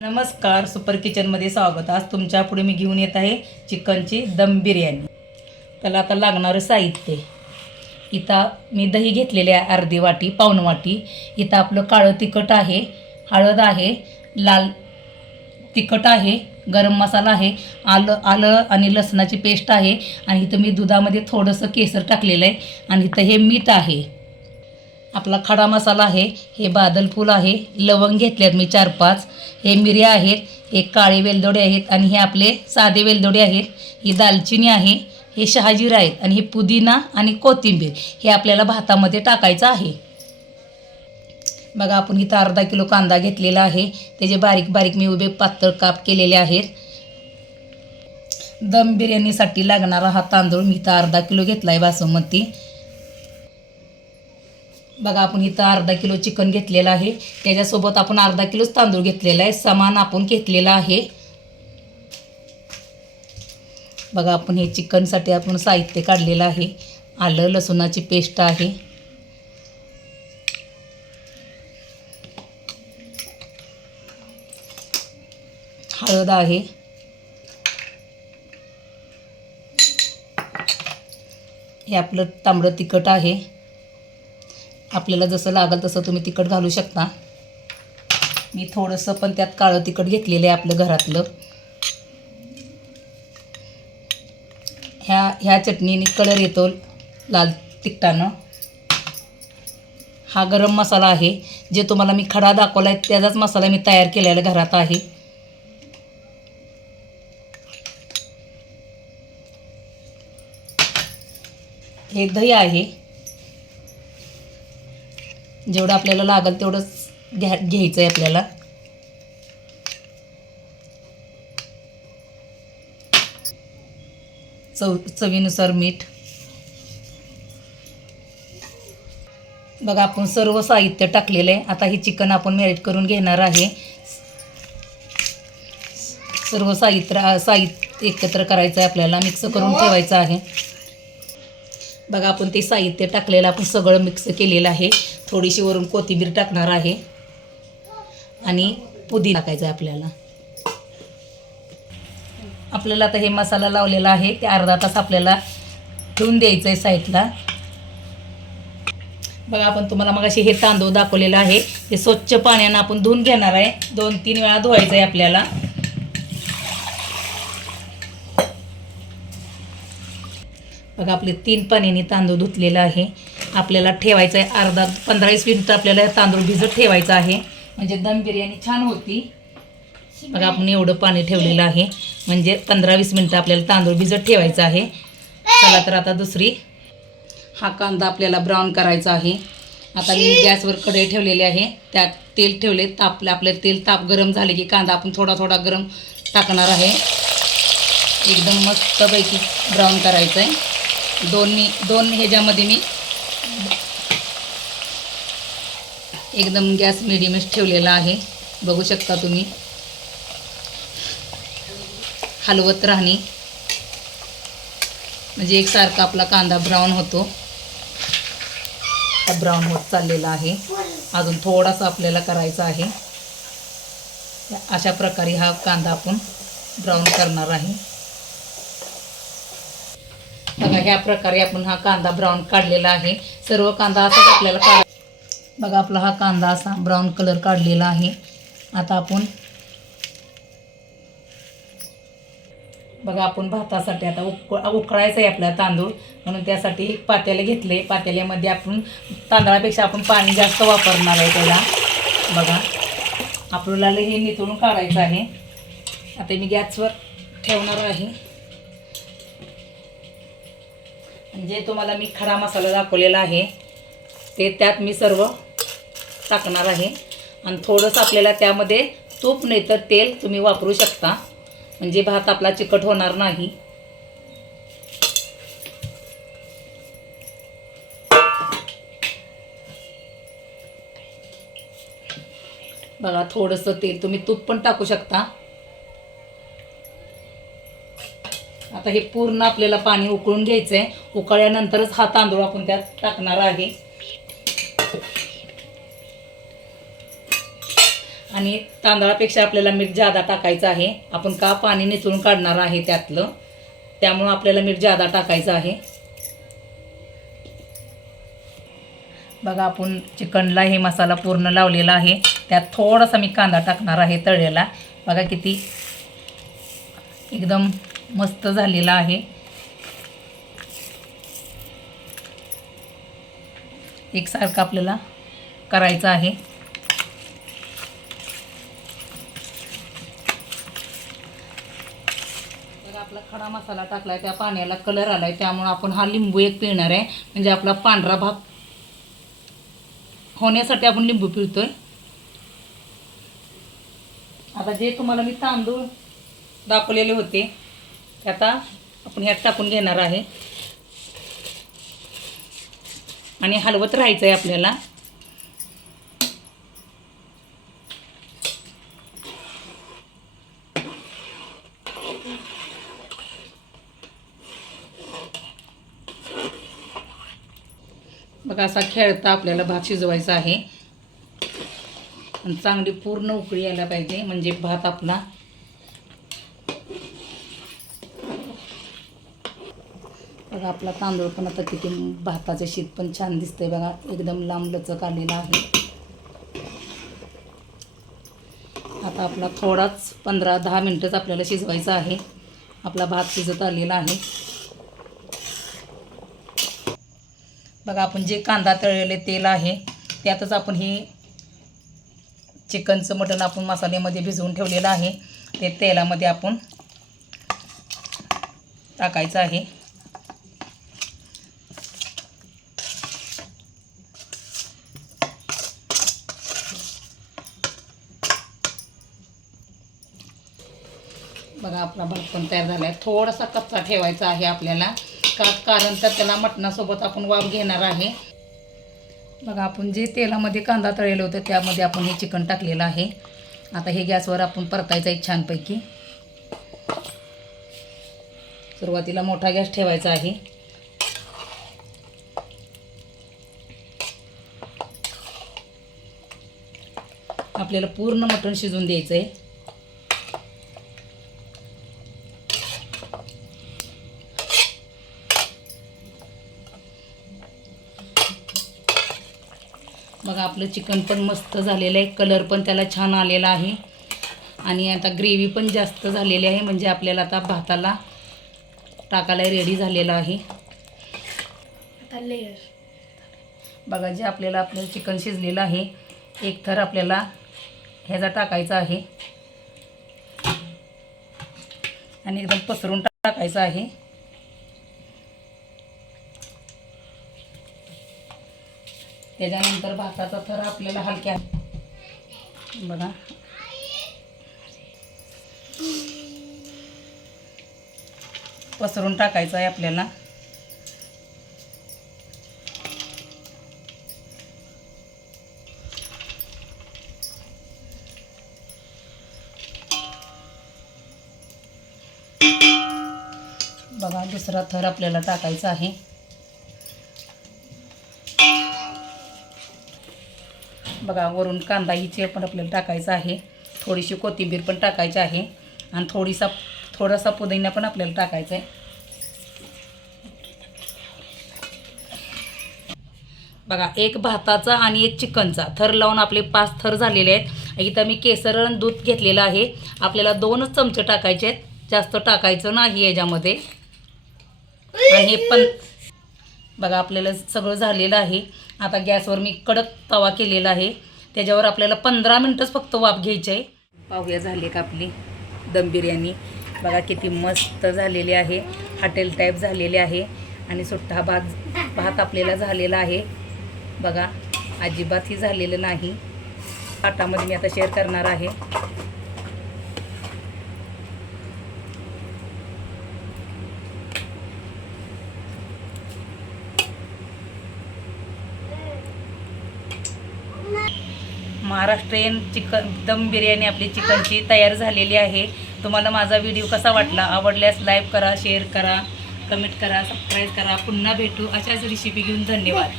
नमस्कार, सुपर किचनमध्ये स्वागत. आज तुमच्या पुढे मी घेऊन येत आहे चिकनची दम बिर्याणी. त्याला आता लागणारं साहित्य. इथं मी दही घेतलेले आहे अर्धी वाटी, पाऊण वाटी. इथं आपलं काळं तिखट आहे, हळद आहे, लाल तिखट आहे, गरम मसाला आहे, आलं आणि लसणाची पेस्ट आहे. आणि इथं मी दुधामध्ये थोडंसं केसर टाकलेलं आहे. आणि इथं हे मीठ आहे. आपला खडा मसाला आहे, हे बादलफूल आहे, लवंग घेतल्यात मी 4-5, हे मिऱ्या आहेत, हे काळे वेलदोडे आहेत आणि हे आपले साधे वेलदोडे आहेत. ही दालचिनी आहे, हे शहाजीरा आहेत आणि हे पुदिना आणि कोथिंबीर हे आपल्याला भातामध्ये टाकायचं आहे. बघा, आपण इथं अर्धा किलो कांदा घेतलेला आहे, त्याचे बारीक बारीक मी उभे पातळ काप केलेले आहेत. दम बिर्याणीसाठी लागणारा हा तांदूळ मी इथं अर्धा किलो घेतला आहे बासमती. बघा, आपण इथं अर्धा किलो चिकन घेतलेलं आहे, त्याच्यासोबत आपण अर्धा किलोच तांदूळ घेतलेला आहे, समान आपण घेतलेला आहे. बघा, आपण हे चिकनसाठी आपण साहित्य काढलेलं आहे. आलं लसूणाची पेस्ट आहे, हळद आहे, हे आपलं तांबडं तिखट आहे. आपल्याला जसं लागेल तसं तुम्ही तिखट घालू शकता. मी थोडंसं पण त्यात काळं तिखट घेतलेलं आहे आपलं घरातलं. ह्या चटणीने कलर येतो लाल तिखटानं. हा गरम मसाला आहे, जे तुम्हाला मी खडा दाखवला आहे त्याचाच मसाला मी तयार केलेला घरात आहे. हे दही आहे, जेवढं आपल्याला लागेल तेवढंच घ्यायचं आहे आपल्याला. चवीनुसार मीठ. बघा, आपण सर्व साहित्य टाकलेलं आहे. आता हे चिकन आपण मॅरिनेट करून घेणार आहे. सर्व साहित्य एकत्र करायचं आहे आपल्याला, मिक्स करून ठेवायचं आहे. बघा, आपण ते साहित्य टाकलेलं आपण सगळं मिक्स केलेलं आहे. थोडीशी वरून कोथिंबीर टाकणार आहे आणि पुदिना टाकायचा आहे आपल्याला. आपल्याला आता हे मसाला लावलेला आहे ते अर्धा तास आपल्याला ठेवून द्यायचं आहे साईडला. बघा, आपण तुम्हाला मगाशी हे तांदूळ दाखवलेलं आहे, ते स्वच्छ पाण्यानं आपण धुवून घेणार आहे. 2-3 वेळा धुवायचं आहे आपल्याला. बघा, आपले 3 पाण्याने तांदूळ धुतलेला आहे. आपल्याला ठेवायचं आहे 15-20 मिनिटं आपल्याला तांदूळ भिजत ठेवायचं आहे, म्हणजे दम बिर्याणी छान होती. बघा, आपण एवढं पाणी ठेवलेलं आहे, म्हणजे 15-20 मिनिटं आपल्याला तांदूळ भिजत ठेवायचं आहे. चला तर आता दुसरी. हा कांदा आपल्याला ब्राऊन करायचा आहे. आता मी गॅसवर कढई ठेवलेली आहे, त्यात तेल ठेवले. आपलं तेल गरम झाले की कांदा आपण थोडा थोडा गरम टाकणार आहे. एकदम मस्तपैकी ब्राऊन करायचं आहे. दोन ह्याच्यामध्ये मी एकदम गॅस मिडियमच ठेवलेला आहे. बघू शकता तुम्ही, हलवत राहणे म्हणजे एकसारखा आपला कांदा ब्राऊन होतो. ब्राऊन होत चाललेला आहे, अजून थोडासा आपल्याला करायचा आहे. अशा प्रकारे हा कांदा आपण ब्राऊन करणार आहे. बघा, ह्या प्रकारे आपण हा कांदा ब्राऊन काढलेला आहे. सर्व कांदा असाच आपल्याला बघा, आपला हा कांदा असा ब्राऊन कलर काढलेला आहे. आता आपण बघा, आपण भातासाठी आता उकळायचं आहे आपला तांदूळ, म्हणून त्यासाठी एक पातेलं घेतले. पातेल्यामध्ये आपण तांदळापेक्षा आपण पाणी जास्त वापरणार आहे त्याला. बघा, आपल्याला हे निथळून काढायचं आहे. आता मी गॅसवर ठेवणार आहे. म्हणजे तुम्हाला मी खडा मसाला दाखवलेला आहे ते त्यात मी सर्व टाकणार आहे. आणि थोडंसं आपल्याला त्यामध्ये तूप नाही तर तेल तुम्ही वापरू शकता, म्हणजे भात आपला चिकट होणार नाही. बघा, थोडंसं तेल, तुम्ही तूप पण टाकू शकता. आता हे पूर्ण आपल्याला पाणी उकळून घ्यायचं आहे. उकळल्यानंतरच हा तांदूळ आपण त्यात टाकणार आहे. आणि तांदळापेक्षा आपल्याला मीठ जादा टाकायचं आहे. आपण का पाणी निचळून काढणार आहे त्यातलं, त्यामुळं आपल्याला मीठ जादा टाकायचं आहे. बघा आपण चिकनला हे मसाला पूर्ण लावलेला आहे. त्यात थोडासा मी कांदा टाकणार आहे तळलेला. बघा किती एकदम मस्त झालेला आहे. एकसारखं आपल्याला करायचं आहे. बघा आपला खडा मसाला टाकलाय, त्या पाण्याला कलर आलाय, त्यामुळे आपण हा लिंबू एक पिळणार आहे. म्हणजे आपला पांढरा भाग होण्यासाठी आपण लिंबू पिळतोय. आता जे तुम्हाला मी तांदूळ दाखवलेले होते ते आता आपण ह्यात टाकून घेणार आहे आणि हलवत राहायचं आहे आपल्याला. बघा असा खेळता आपल्याला भात शिजवायचा आहे आणि चांगली पूर्ण उकळी यायला पाहिजे, म्हणजे भात आपला बघा आपला तांदूळ पण आता किती भाताचे शीत पण छान दिसतंय. बघा एकदम लांब लचक आलेला आहे. आता आपला थोडाच 15-10 मिनटंच आपल्याला शिजवायचा आहे. आपला भात शिजत आलेला आहे. बघा आपण जे कांदा तळलेले तेल आहे त्यातच आपण हे चिकनचं मटण आपण मसाल्यामध्ये भिजवून ठेवलेलं आहे ते तेलामध्ये आपण टाकायचं आहे. बघा आपला भात पण तयार झाला आहे. थोडासा कच्चा ठेवायचा आहे आपल्याला, कारण तर त्याला मटणासोबत आपण वाफ घेणार आहे. बघा आपण जे तेलामध्ये कांदा तळलेलं होतं त्यामध्ये आपण हे चिकन टाकलेलं आहे. आता हे गॅसवर आपण परतायचं आहे छानपैकी. सुरुवातीला मोठा गॅस ठेवायचा आहे. आपल्याला पूर्ण मटण शिजून द्यायचं आहे. बघा आपलं चिकन पण मस्त झालेलं आहे. कलर पण त्याला छान आलेला आहे आणि आता ग्रेव्ही पण जास्त झालेली आहे, म्हणजे आपल्याला आता भाताला टाकायला रेडी झालेलं आहे. आता लेयर बघा जे आपलं चिकन शिजलेलं आहे एक थर आपल्याला ह्याचा टाकायचा आहे आणि एकदम पसरून टाकायचं आहे. त्याच्यानंतर भाताचा थर आपल्याला हलक्या बघा पसरून टाकायचा आहे आपल्याला. बघा दुसरा थर आपल्याला टाकायचा आहे. बघा वरून कांदा ही चिर पण आपल्याला टाकायचा आहे. थोडीशी कोथिंबीर पण टाकायची आहे आणि थोडासा पुदिना पण आपल्याला टाकायचा आहे. बघा एक भाताचा आणि एक चिकनचा थर लावून आपले 5 थर झालेले आहेत. इथं मी केसर दूध घेतलेलं आहे. आपल्याला 2च चमचे टाकायचे आहेत, जास्त टाकायचं नाही याच्यामध्ये. आणि हे पण बघा आपल्याला सगळं झालेलं आहे. आता गॅसवर मी कडक तवा केलेला आहे, त्याच्यावर आपल्याला 15 मिनटंच फक्त वाफ घ्यायची आहे. पाहूया झाली का आपली दम बिर्याणी. बघा किती मस्त झालेली आहे, हॉटेल टाईप झालेली आहे आणि सुट्टा भात आपल्याला झालेला आहे. बघा अजिबातही झालेलं नाही. ताटामध्ये मी आता शेअर करणार आहे. महाराष्ट्रीयन चिकन दम बिर्याणी आपली चिकनची तयार झालेली आहे. तुम्हाला माझा व्हिडिओ कसा वाटला? आवडल्यास लाईक करा, शेअर करा, कमेंट करा, सबस्क्राईब करा. पुन्हा भेटू अशाच रेसिपी घेऊन. धन्यवाद.